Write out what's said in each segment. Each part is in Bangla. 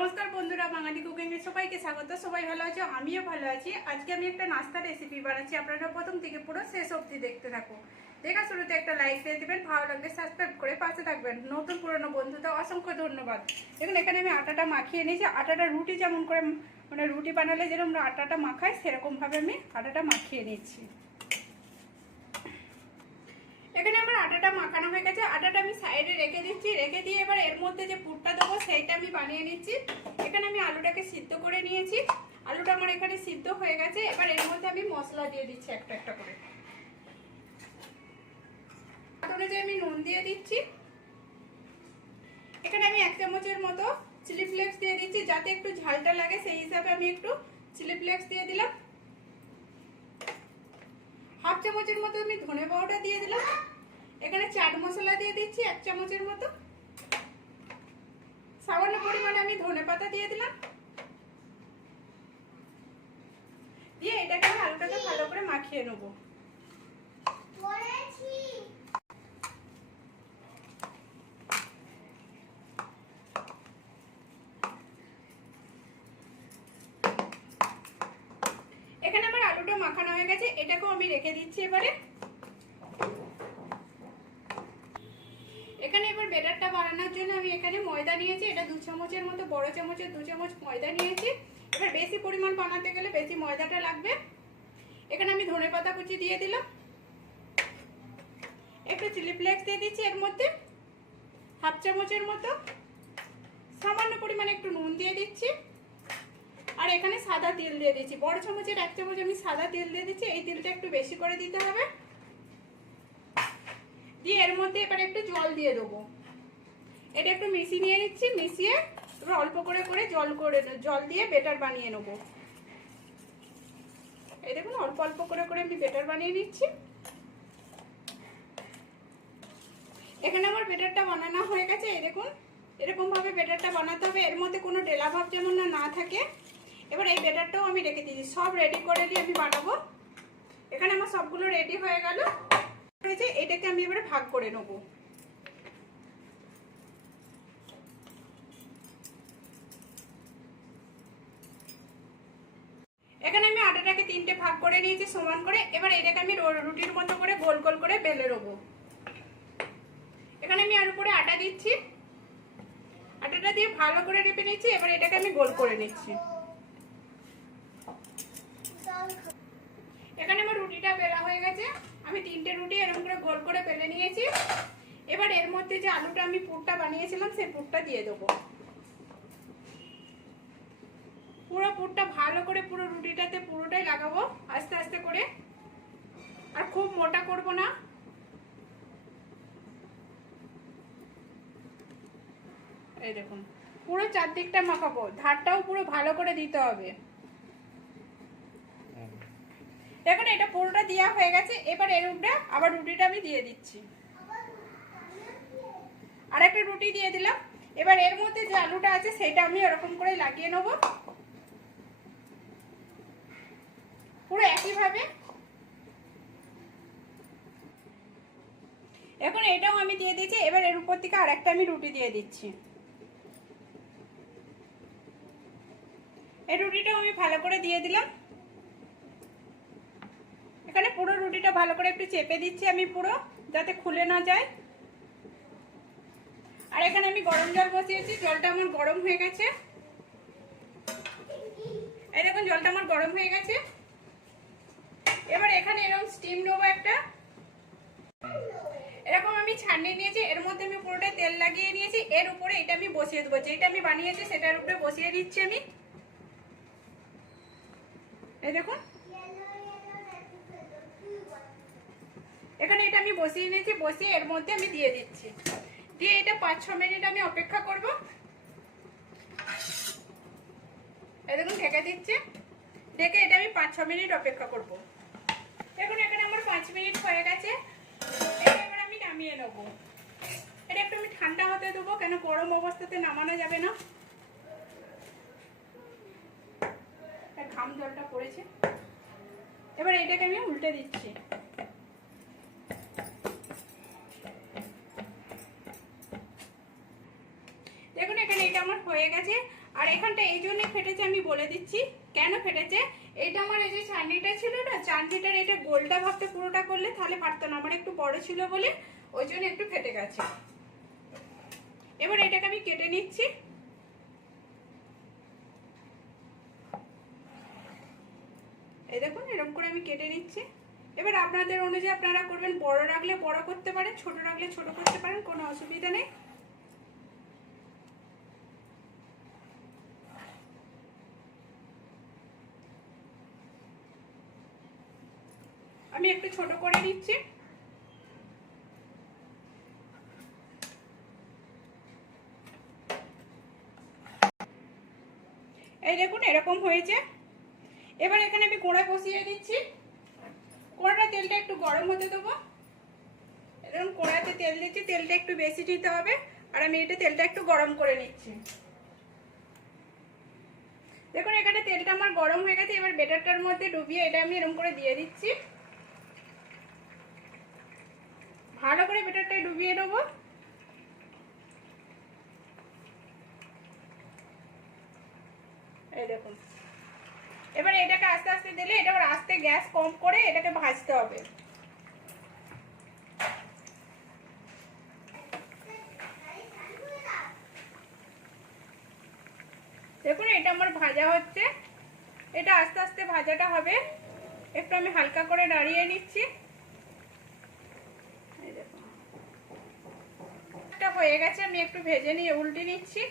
নমস্কার বন্ধুরা, বাঙালি কুকিংয়ে সবাইকে স্বাগত। সবাই ভালো আছো? আমিও ভালো আছি। আজকে আমি একটা নাস্তা রেসিপি বানাচ্ছি। আপনারা প্রথম থেকে পুরো শেষ অবধি দেখতে থাকো দেখা শুরুতে একটা লাইক দিয়ে দেবেন। ভালো লাগলে সাবস্ক্রাইব করে পাশে থাকবেন। নতুন পুরনো বন্ধুদের অসংখ্য ধন্যবাদ। দেখুন, এখানে আমি আটাটা মাখিয়ে নিয়েছি। আটাটা রুটি যেমন করে মানে রুটি বানালে যেরকম আটাটা মাখাই, সেরকমভাবে আমি আটাটা মাখিয়ে নিচ্ছি। এখানে আমার আটাটা মাখানো হয়ে গেছে। আটাটা আমি সাইডে রেখে দিচ্ছি। রেখে দিয়ে এবার এর মধ্যে যে পুরটা দেবো, সেইটা আমি বানিয়ে নিচ্ছি। এখানে আমি আলুটাকে সিদ্ধ করে নিয়েছি। আলুটা আমার এখানে সিদ্ধ হয়ে গেছে। এবার এর মধ্যে আমি মশলা দিয়ে দিচ্ছি একটা একটা করে। অনুযায়ী আমি নুন দিয়ে দিচ্ছি। এখানে আমি এক চামচের মতো চিলি ফ্লেক্স দিয়ে দিচ্ছি। যাতে একটু ঝালটা লাগে, সেই হিসাবে আমি একটু চিলি ফ্লেক্স দিয়ে দিলাম। চামচের মতো আমি ধনে পাউডার দিয়ে দিলাম। এখানে চাট মশলা দিয়ে দিচ্ছি এক চামচের মতো। সামান্য পরিমাণে আমি ধনে পাতা দিয়ে দিলাম। দিয়ে এটাকে আলুটাকে ভালো করে মাখিয়ে নেব এখানে আমার আলুটা মাখানো হয়ে গেছে, এটাকেও আমি রেখে দিচ্ছি এবারে। এখানে এবার বেটারটা বানানোর জন্য আমি এখানে ময়দা নিয়েছি, এটা দু চামচের মতো, বড় চামচের দু চামচ ময়দা নিয়েছি। এবার বেশি পরিমাণ বানাতে গেলে বেশি ময়দাটা লাগবে। এখানে আমি ধনে পাতা কুচি দিয়ে দিলাম। একটু চিলি ফ্লেক্স দিয়ে দিচ্ছি এর মধ্যে। হাফ চামচের মতো। সামান্য পরিমাণে একটু নুন দিয়ে দিচ্ছি। আর এখানে সাদা তেল দিয়ে দিচ্ছি। বড় চামচের এক চামচ আমি সাদা তেল দিয়ে দিচ্ছি। এই তেলটা একটু বেশি করে দিতে হবে। দিয়ে এর মধ্যে এবার একটু জল দিয়ে দেবো। এটা একটু মিশিয়ে নিয়ে নিচ্ছি। মিশিয়ে এবার অল্প করে করে জল করে জল দিয়ে বেটার বানিয়ে নেব। এই দেখুন, অল্প অল্প করে করে আমি বেটার বানিয়ে নিচ্ছি। এখানে আমার বেটারটা বানানো হয়ে গেছে। এই দেখুন, এরকমভাবে বেটারটা বানাতে হবে। এর মধ্যে কোনো ডেলা ভাব যেমন না থাকে। এবার এই বেটারটাও আমি রেখে দিয়েছি। সব রেডি করে দিয়ে আমি বানাবো। এখানে আমার সবগুলো রেডি হয়ে গেল। হয়েছে এটাকে আমি এবারে ভাগ করে নেব। এখানে আমি আটাটাকে তিনটে ভাগ করে নিয়েছি সমান করে। এবার এটাকে আমি রুটির মতো করে গোল গোল করে বেলে নেব। এখানে আমি আর উপরে আটা দিচ্ছি। আটাটা দিয়ে ভালো করে রেপে নিচ্ছি। এবার এটাকে আমি গোল করে নিচ্ছি। এখানে আমার রুটিটা বেলা হয়ে গেছে। আমি তিনটে রুটি এরকম করে গোল করে বেলে নিয়েছি। এবার এর মধ্যে যে আলুটা আমি পুরটা বানিয়েছিলাম, সেই পুরটা দিয়ে দেবো। পুরো পুরটা ভালো করে পুরো রুটিটাতে পুরোটাই লাগাবো, আস্তে আস্তে করে। আর খুব মোটা করব না। এই দেখুন, পুরো চারদিকটা মাখাবো। ধারটাও পুরো ভালো করে দিতে হবে। দেখুন, এটা পুরোটা দেওয়া হয়ে গেছে। এবার এর উপরে আবার রুটিটা আমি দিয়ে দিচ্ছি। আর একটা রুটি দিয়ে দিলাম। এবার এর মধ্যে যে আলুটা আছে, সেটা আমি এরকম করে লাগিয়ে নেব। পুরো একইভাবে। এখন এটাও আমি দিয়ে দিয়েছি এবার এর উপর থেকে আরেকটা আমি রুটি দিয়ে দিচ্ছি। এই রুটিটাও আমি ভালো করে দিয়ে দিলাম। এখানে পুরো রুটিটা ভালো করে একটু চেপে দিচ্ছি আমি পুরো, যাতে খুলে না যায়। আর এখানে আমি গরম জল বসিয়েছি, জলটা আমার গরম হয়ে গেছে। এই দেখুন, জলটা আমার গরম হয়ে গেছে। এবার এখানে এরকম স্টিম নেব একটা। এরকম আমি ছানিয়ে নিয়েছি, এর মধ্যে আমি পুরোটা তেল লাগিয়ে নিয়েছি। এর উপরে এটা আমি বসিয়ে দেবো যেটা আমি বানিয়েছি সেটার উপরে বসিয়ে দিচ্ছি আমি। এই দেখুন এখানে এটা আমি বসিয়ে নিয়েছি, বসিয়ে এর মধ্যে আমি দিয়ে দিচ্ছি। দিয়ে এটা পাঁচ, ছ মিনিট আমি অপেক্ষা করব। দেখুন, ঢেকে দিচ্ছি। ঢেকে এটা আমি পাঁচ, ছ মিনিট অপেক্ষা করব। দেখুন, এখানে আমার পাঁচ মিনিট হয়ে গেছে। এটা এবার আমি নামিয়ে নেব। এটা একটু আমি ঠান্ডা হতে দেবো, কেন গরম অবস্থাতে নামানো যাবে না। ঘাম জলটা পড়েছে। এবার এটাকে আমি উল্টে দিচ্ছি। এটা আমার হয়ে গেছে। আর এখানে জন্য ফেটেছে, আমি বলে দিচ্ছি। কেন ফেটেছে? এটা আমার এই যে চাটনিটা ছিল না চাটনিটার এটা গোলটা ভাবতে পুরোটা করলে তাহলে পারতো না। আমার একটু বড় ছিল বলে ওই জন্য একটু ফেটে গেছে। এবার এটাকে আমি কেটে নিচ্ছি। এই দেখুন, এরকম করে আমি কেটে নিচ্ছি। এবার আপনাদের অনুযায়ী আপনারা করবেন। বড় রাখলে বড় করতে পারেন, ছোট রাখলে ছোট করতে পারেন, কোনো অসুবিধা নেই। আমি একটু ছোট করে নিচ্ছি। এই দেখুন, এরকম হয়েছে। এবার এখানে আমি কোড়া কষিয়ে দিচ্ছি কোড়াটা তেলটা একটু গরম হতে দেবো। এরকম কোড়াতে তেল দিচ্ছি, তেলটা একটু বেশি দিতে হবে। আর আমি এটা তেলটা একটু গরম করে নিচ্ছি। দেখুন, এখানে তেলটা আমার গরম হয়ে গেছে। এবার বেটারটার মধ্যে ডুবিয়ে এটা আমি এরকম করে দিয়ে দিচ্ছি। ভালো করে বেটারটা ডুবিয়ে নেব। এই দেখুন। এবার এটাকে আস্তে আস্তে দিলে এটা আস্তে গ্যাস কম করে এটাকে ভাজতে হবে। দেখুন, এটা আমার ভাজা হচ্ছে। এটা আস্তে আস্তে ভাজাটা হবে। একটু আমি হালকা করে নাড়িয়ে নিচ্ছি এই দেখুন এটা হয়ে গেছে, আমি একটু ভেজে নিয়ে উল্টে নিচ্ছি।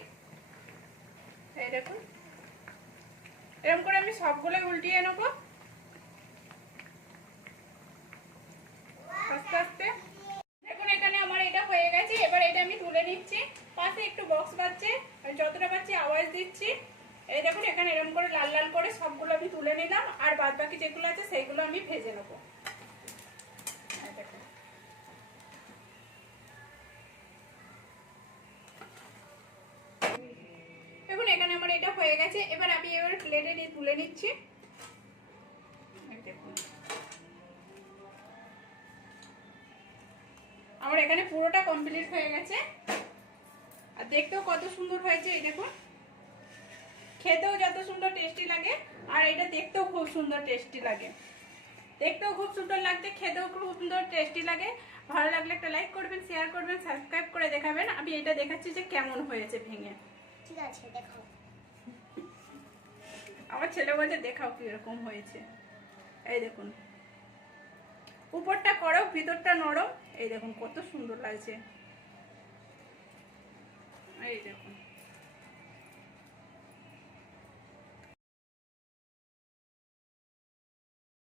এই দেখুন। এরকম করে আমি সবগুলোই উল্টিয়ে নেব। আস্তে আস্তে। দেখুন, এখানে আমার এটা হয়ে গেছে, এবার এটা আমি তুলে নিচ্ছি। পাশে একটু বক্স বাজছে, আমি যতটা পাচ্ছি আওয়াজ দিচ্ছি। এই দেখুন, এখানে এরকম করে লাল লাল করে সবগুলো আমি তুলে নিলাম, আর বাদ বাকি যেগুলো আছে, সেগুলো আমি ভেজে নেব। গেছে এবার আমি এবার প্লেটে নিয়ে তুলে নিচ্ছি। আমার এখানে পুরোটা কমপ্লিট হয়ে গেছে। আর দেখতেও কত সুন্দর হয়েছে এই দেখুন। খেতেও যত সুন্দর টেস্টি লাগে, আর এটা দেখতেও খুব সুন্দর টেস্টি লাগে। দেখতেও খুব সুন্দর লাগছে, খেতেও খুব সুন্দর টেস্টি লাগে। ভালো লাগলে একটা লাইক করবেন শেয়ার করবেন সাবস্ক্রাইব করে দেখাবেন। আমি এটা দেখাচ্ছি যে কেমন হয়েছে ভেঙে। ঠিক আছে দেখো আমার ছেলে বলছে, দেখাও কীরকম হয়েছে। এই দেখুন। উপরটা করো, ভিতরটা নরম। এই দেখুন, কত সুন্দর লাগছে। এই দেখুন।